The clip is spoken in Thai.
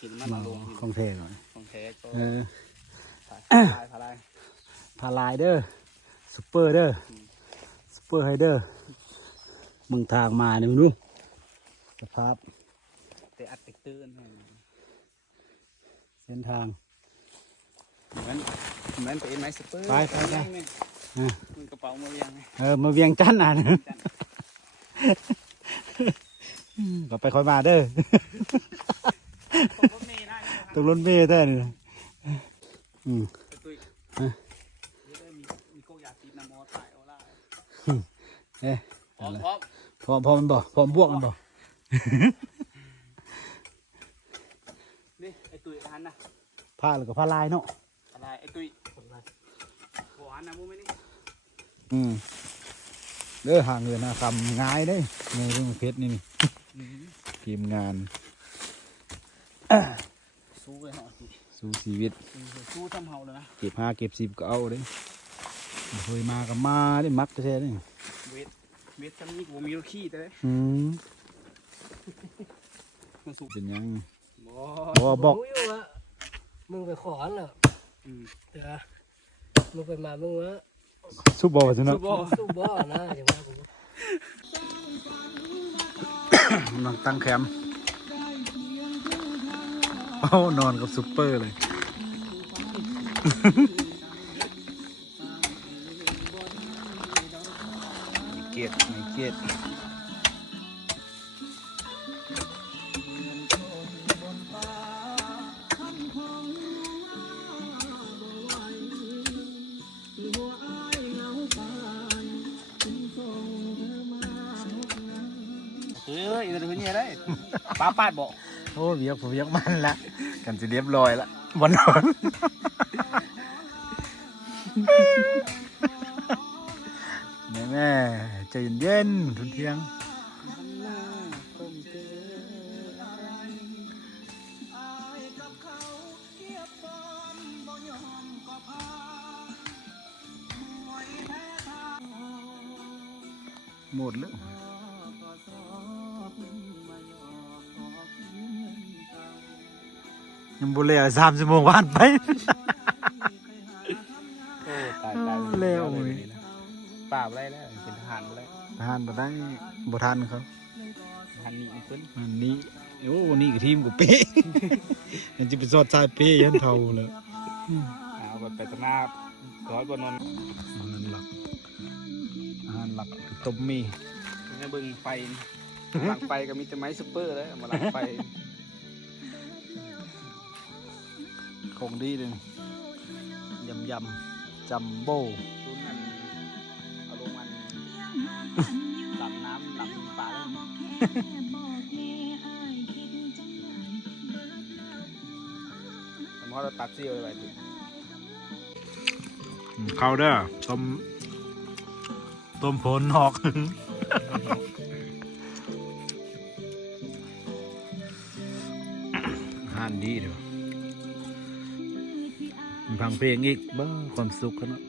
หินมันมาลงของเทก่อนของแท้ก็พาลายพาลายเด้อซุปเปอร์เด้อซุปเปอร์ไฮเดอร์มึงทางมาเนี่ยมึงดูสภาพแต่อัดติดตื้นเส้นทางเหมือนเป็นไม้ซุปเปอร์ไปมึงกระเป๋ามาเวียงมาเวียงจันทร์ก็ไปคอยมาเด้อตรงรถเมย์แท้นี่มีโกยาตีน้ำมอตายโอล่าพอมันบ่พอบวกมันบ่นี่ไอตุ้ยหันนะผ้าหรือก็ผ้าลายเนาะอะไรไอตุ้ยหัวหันนะมึงไม่นี่เด้อหาเงินนะทำง่ายได้ในเรื่องเพชรนี่ทีมงานสู้เลยเหรอสู้ชีวิตสู้ทำเฮาเลยนะเก็บ5 เก็บ 10ก็เอาเด้เคยมากับมาได้มักแท้ๆนี่เวทจำนี้กูมีรถขี้แต่มันสุกเป็นยังบอกมึงไปขอนเหรอเดี๋ยวมึงไปมามึงวะสู้บอลใช่ไหมสู้บอลนะอย่างว่ากูกำลังตั้งแคมป์นอนกับซุปเปอร์เลยเกียรติอินเตอร์เนียได้ป้าป้าบอกโอ้เบียกมันละกันจะเรียบร้อยละวันนอนแม่ใจเย็นทุนเที่ยงหมดแล้วยังบุเล่3 ชั่วโมงผ่านไปตายเร็วป่าอะไรแล้วเป็นทหารอะไรทหารบ่ได้บ่ทันเขาทหารนี่มันขึ้นนี่โอ้นี่กับทีมกูเป๊ะมันจะไปสอดชายเป๊ะยันเท่าเลยเอาไปตะนาร้อยบนนนอาหารหลักต้มมีเนี่ยบึงไฟหลังไฟก็มีแต่ไม้ซุปเปอร์เลยมาหลังไฟของดีเลยยำจัมโบ้รุ่นนั้นเอาลงมันหลับน้ำหลับปลาเลยเพราะเราตัดเสี้ยวไปถึงเข้าเด้อต้มผลหอกอาหารดีเด้อฟังเพลงอีกบ้าความสุขขนาด